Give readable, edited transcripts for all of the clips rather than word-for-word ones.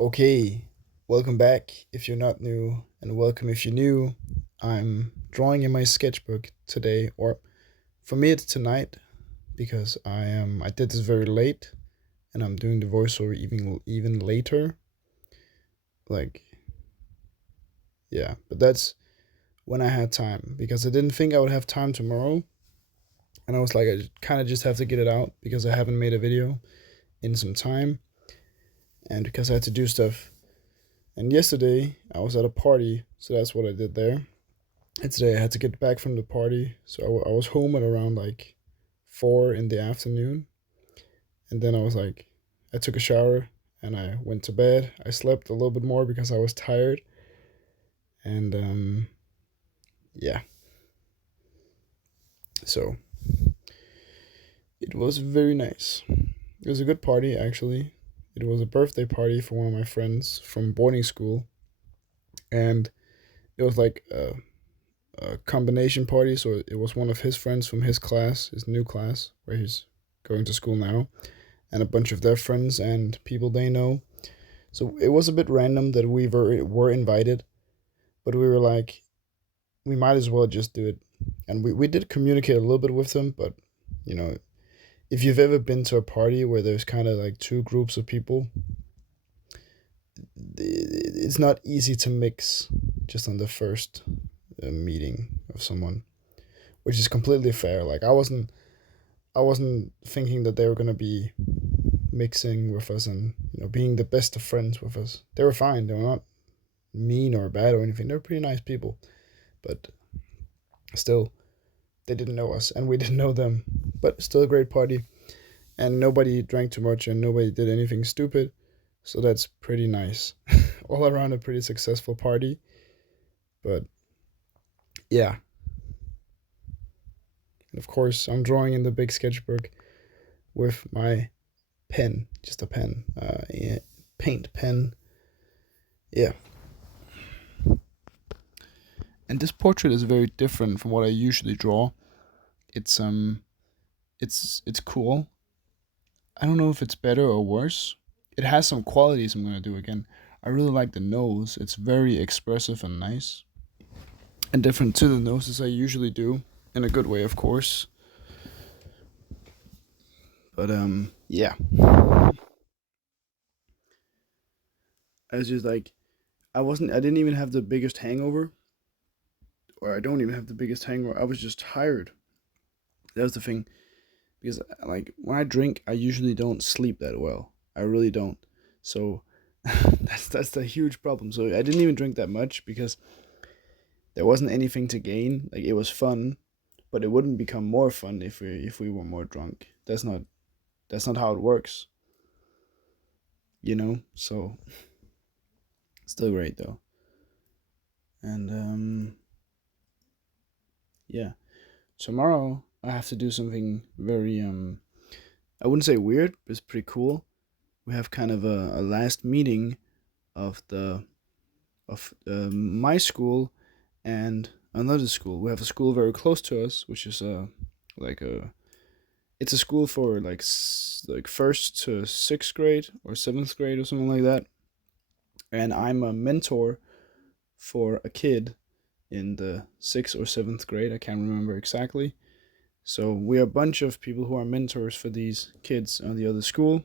Okay, welcome back if you're not new, and welcome if you're new. I'm drawing in my sketchbook today, or for me it's tonight because I did this very late, and I'm doing the voiceover even later. Like yeah, but that's when I had time because I didn't think I would have time tomorrow, and I was like I kind of just have to get it out because I haven't made a video in some time, and because I had to do stuff. And yesterday I was at a party, so that's what I did there. And today I had to get back from the party, so I was home at around like 4 in the afternoon, and then I took a shower and I went to bed. I slept a little bit more because I was tired, and yeah, so it was very nice. It was a good party actually. It was a birthday party for one of my friends from boarding school, and it was like a combination party. So it was one of his friends from his class, his new class, where he's going to school now, and a bunch of their friends and people they know. So it was a bit random that we were invited, but we were like, we might as well just do it. And we did communicate a little bit with them, but you know, if you've ever been to a party where there's kind of like two groups of people, it's not easy to mix just on the first meeting of someone, which is completely fair. Like I wasn't thinking that they were gonna be mixing with us and being the best of friends with us. They were fine. They were not mean or bad or anything. They were pretty nice people, but still, they didn't know us and we didn't know them. But still a great party, and nobody drank too much and nobody did anything stupid. So that's pretty nice. All around a pretty successful party. But yeah, and of course I'm drawing in the big sketchbook with my pen, just a pen, paint pen. Yeah, and this portrait is very different from what I usually draw. It's it's cool. I don't know if it's better or worse. It has some qualities I'm gonna do again. I really like the nose. It's very expressive and nice, and different to the noses I usually do, in a good way, of course. But yeah, I was just like, I didn't even have the biggest hangover, or I don't even have the biggest hangover. I was just tired. That was the thing, because like when I drink, I usually don't sleep that well. I really don't. So that's the huge problem. So I didn't even drink that much because there wasn't anything to gain. Like it was fun, but it wouldn't become more fun if we were more drunk. That's not how it works. So still great though. And yeah, tomorrow I have to do something very I wouldn't say weird, but it's pretty cool. We have kind of a last meeting of the of my school and another school. We have a school very close to us, which is like a it's a school for like first to sixth grade or seventh grade or something like that. And I'm a mentor for a kid in the sixth or seventh grade. I can't remember exactly. So we are a bunch of people who are mentors for these kids on the other school.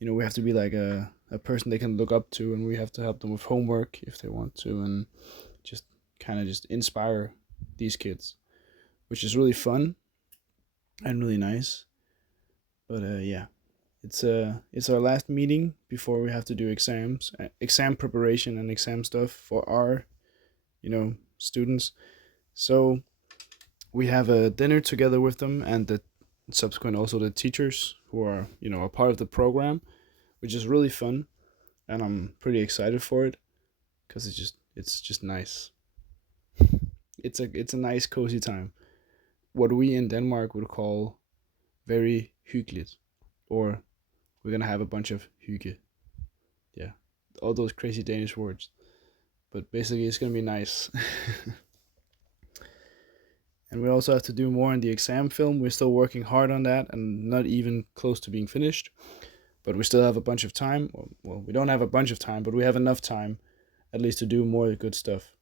We have to be like a person they can look up to, and we have to help them with homework if they want to, and just kind of just inspire these kids, which is really fun and really nice. But yeah, it's our last meeting before we have to do exams, exam preparation, and exam stuff for our students. So we have a dinner together with them and the subsequent also the teachers who are a part of the program, which is really fun, and I'm pretty excited for it because it's just nice. It's a nice cozy time. What we in Denmark would call very hyggeligt, or we're gonna have a bunch of hygge. Yeah, all those crazy Danish words. But basically, it's gonna be nice. And we also have to do more in the exam film. We're still working hard on that and not even close to being finished. but we still have a bunch of time. Well, we don't have a bunch of time, but we have enough time at least to do more good stuff.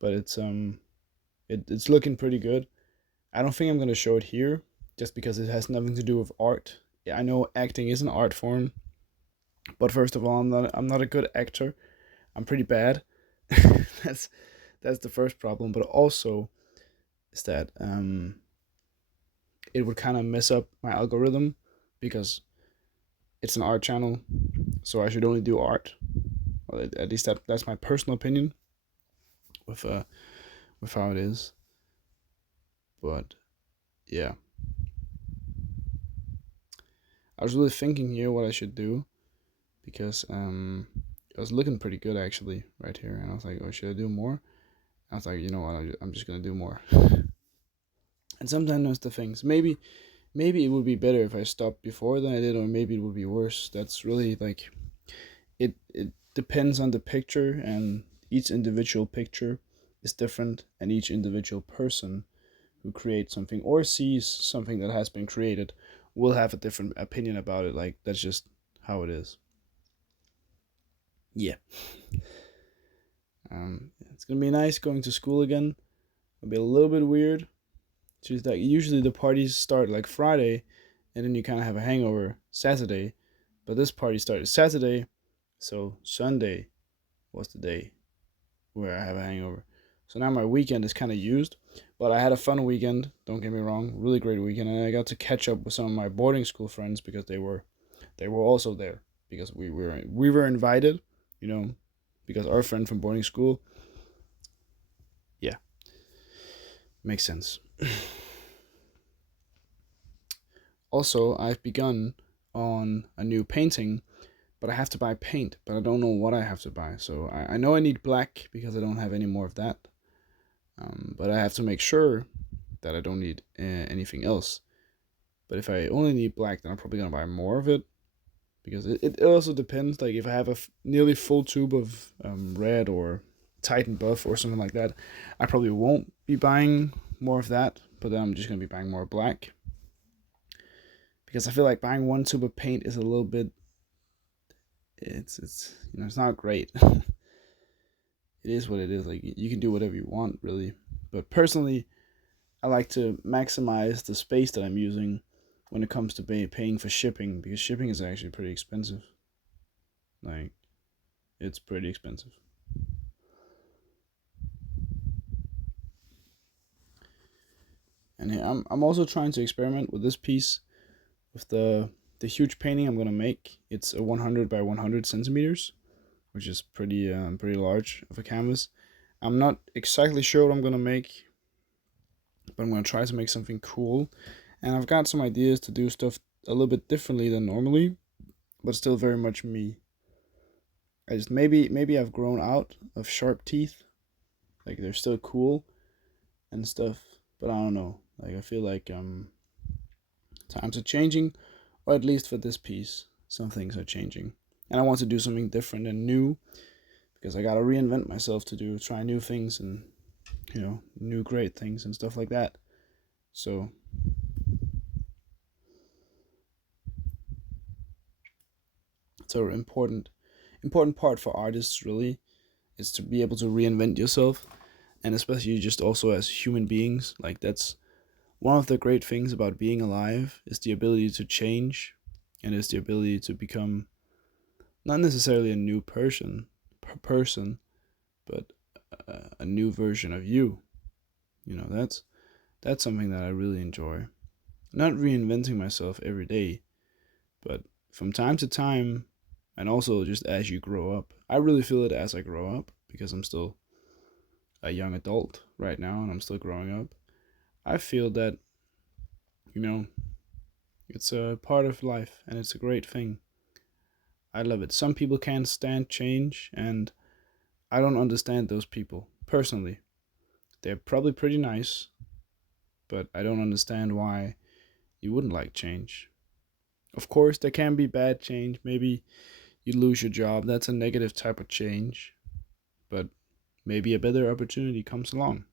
But it's looking pretty good. I don't think I'm gonna show it here, just because it has nothing to do with art. Yeah, I know acting is an art form, but first of all, I'm not a good actor. I'm pretty bad. that's that's the first problem. But also is that it would kind of mess up my algorithm because it's an art channel, so I should only do art. Well, at least that's my personal opinion with with how it is. But yeah, I was really thinking here what I should do because it was looking pretty good actually right here, and I was like, oh, should I do more? I was like, you know what, I'm just gonna do more. And sometimes there's the things. Maybe it would be better if I stopped before than I did, or maybe it would be worse. That's really like it depends on the picture, and each individual picture is different, and each individual person who creates something or sees something that has been created will have a different opinion about it. Like that's just how it is. Yeah. It's gonna be nice going to school again. It'll be a little bit weird. Just that usually the parties start like Friday, and then you kind of have a hangover Saturday. But this party started Saturday, so Sunday was the day where I have a hangover. So now my weekend is kind of used, but I had a fun weekend. Don't get me wrong, really great weekend, and I got to catch up with some of my boarding school friends because they were also there because we were invited, you know, because our friend from boarding school. Yeah, makes sense. Also, I've begun on a new painting, but I have to buy paint, but I don't know what I have to buy. So I know I need black because I don't have any more of that. But I have to make sure that I don't need anything else. But if I only need black, then I'm probably gonna buy more of it because it also depends. Like if I have a nearly full tube of red or Titan buff or something like that, I probably won't be buying more of that. But then I'm just gonna be buying more black because I feel like buying one tube of paint is a little bit. It's it's not great. It is what it is. Like you can do whatever you want, really. But personally, I like to maximize the space that I'm using when it comes to paying for shipping because shipping is actually pretty expensive. Like it's pretty expensive. And I'm also trying to experiment with this piece with the huge painting I'm gonna make. It's a 100 by 100 centimeters, which is pretty large of a canvas. I'm not exactly sure what I'm gonna make, but I'm gonna try to make something cool. And I've got some ideas to do stuff a little bit differently than normally, but still very much me. I just maybe I've grown out of sharp teeth. Like they're still cool and stuff, but I don't know. Like I feel like times are changing, or at least for this piece, some things are changing. And I want to do something different and new because I gotta reinvent myself to try new things and new great things and stuff like that. So it's an important part for artists really is to be able to reinvent yourself, and especially just also as human beings. Like that's one of the great things about being alive is the ability to change, and is the ability to become not necessarily a new person, but a new version of you. That's something that I really enjoy. Not reinventing myself every day, but from time to time, and also just as you grow up. I really feel it as I grow up because I'm still a young adult right now and I'm still growing up. I feel that, you know, it's a part of life and it's a great thing. I love it. Some people can't stand change, and I don't understand those people personally. They're probably pretty nice, but I don't understand why you wouldn't like change. Of course, there can be bad change. Maybe you lose your job. That's a negative type of change. But maybe a better opportunity comes along.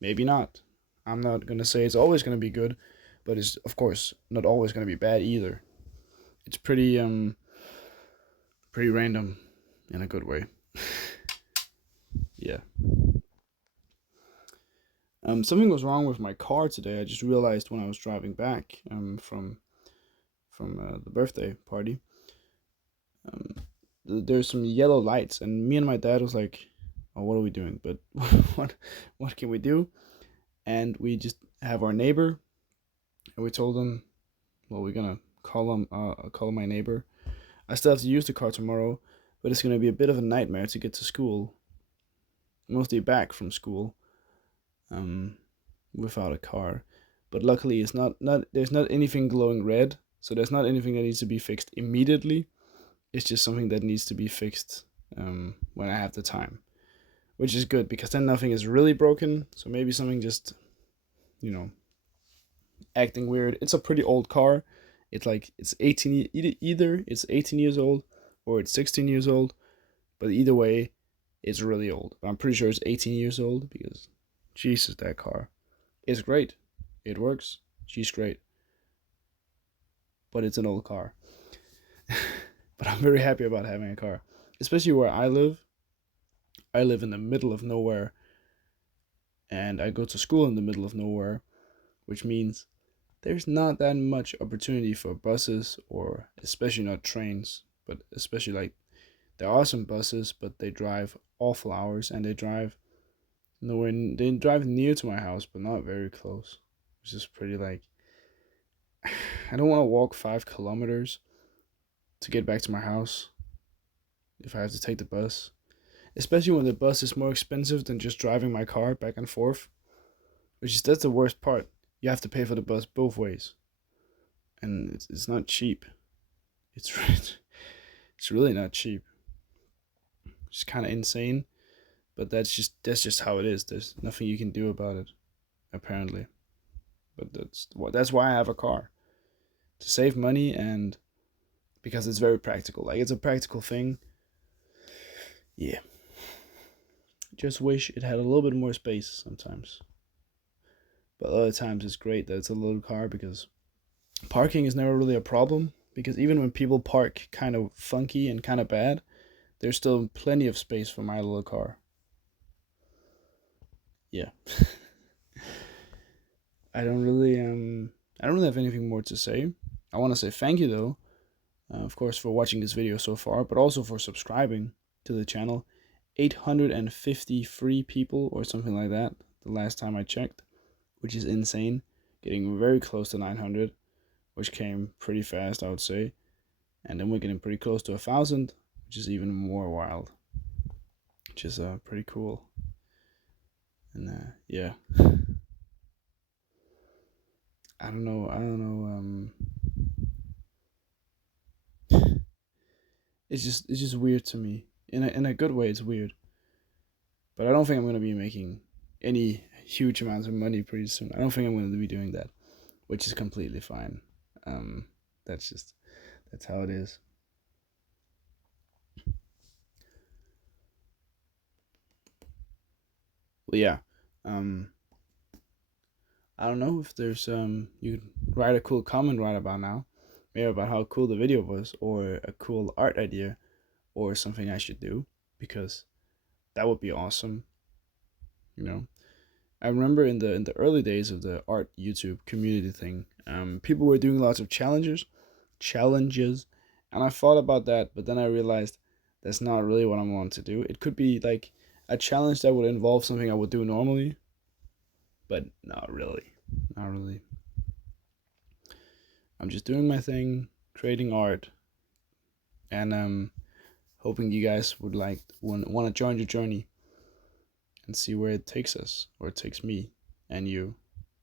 Maybe not. I'm not going to say it's always going to be good, but it's, of course, not always going to be bad either. It's pretty random in a good way. Yeah. Something was wrong with my car today. I just realized when I was driving back from the birthday party. Um, there's some yellow lights, and me and my dad was like, "Oh, what are we doing?" But what what can we do? And we just have our neighbor, and we told him, "Well, we're gonna call my neighbor. I still have to use the car tomorrow, but it's gonna be a bit of a nightmare to get to school, mostly back from school, um, without a car. But luckily, it's not there's not anything glowing red, so there's not anything that needs to be fixed immediately. It's just something that needs to be fixed when I have the time, which is good because then nothing is really broken. So maybe something just, you know, acting weird. It's a pretty old car. It's like it's 18 either it's 18 years old or it's 16 years old, but either way, it's really old. I'm pretty sure it's 18 years old because Jesus, that car is great. It works. She's great, but it's an old car. But I'm very happy about having a car, especially where I live. I live in the middle of nowhere and I go to school in the middle of nowhere, which means there's not that much opportunity for buses or especially not trains, but especially like there are some buses, but they drive awful hours and they drive nowhere. They drive near to my house, but not very close, which is pretty like I don't want to walk 5 kilometers to get back to my house if I have to take the bus, especially when the bus is more expensive than just driving my car back and forth. Which is that's the worst part. You have to pay for the bus both ways, and it's not cheap. It's it's really not cheap. It's kind of insane, but that's just how it is. There's nothing you can do about it, apparently. But that's why I have a car, to save money and because it's very practical. Like it's a practical thing. Yeah. Just wish it had a little bit more space sometimes. But other times it's great that it's a little car because parking is never really a problem because even when people park kind of funky and kind of bad, there's still plenty of space for my little car. Yeah. I don't really have anything more to say. I want to say thank you though, of course, for watching this video so far, but also for subscribing to the channel. 853 people or something like that the last time I checked, which is insane. Getting very close to 900, which came pretty fast, I would say. And then we're getting pretty close to 1,000, which is even more wild, which is pretty cool. And yeah, I don't know. I don't know. It's just weird to me. In a good way, it's weird. But I don't think I'm gonna be making any huge amounts of money pretty soon. I don't think I'm gonna be doing that, which is completely fine. Um, that's how it is. Well, yeah. Um, I don't know if there's you could write a cool comment right about now, maybe about how cool the video was, or a cool art idea, or something I should do, because that would be awesome. You know, I remember in the early days of the art YouTube community thing, people were doing lots of challenges, and I thought about that, but then I realized that's not really what I want to do. It could be like a challenge that would involve something I would do normally, but not really, not really. I'm just doing my thing, creating art, and hoping you guys would like want to join the journey and see where it takes us, or it takes me and you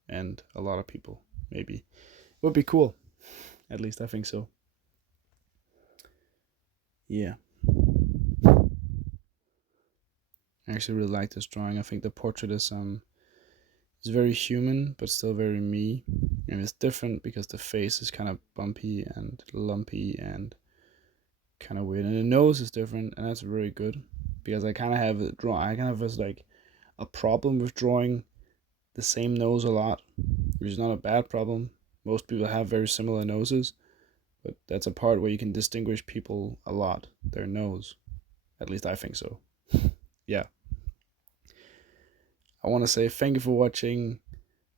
and a lot of people. Maybe it would be cool. At least I think so. Yeah, I actually really like this drawing. I think the portrait is very human, but still very me, and it's different because the face is kind of bumpy and lumpy and kind of weird, and the nose is different, and that's really good because I kind of was like a problem with drawing the same nose a lot, which is not a bad problem. Most people have very similar noses, But that's a part where you can distinguish people a lot, their nose. At least I think so. Yeah. I want to say thank you for watching.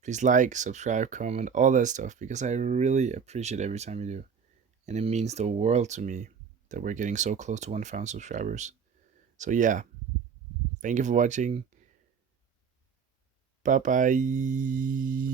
Please like, subscribe, comment, all that stuff, because I really appreciate every time you do. And it means the world to me that we're getting so close to 1,000 subscribers. So yeah, thank you for watching. Bye bye.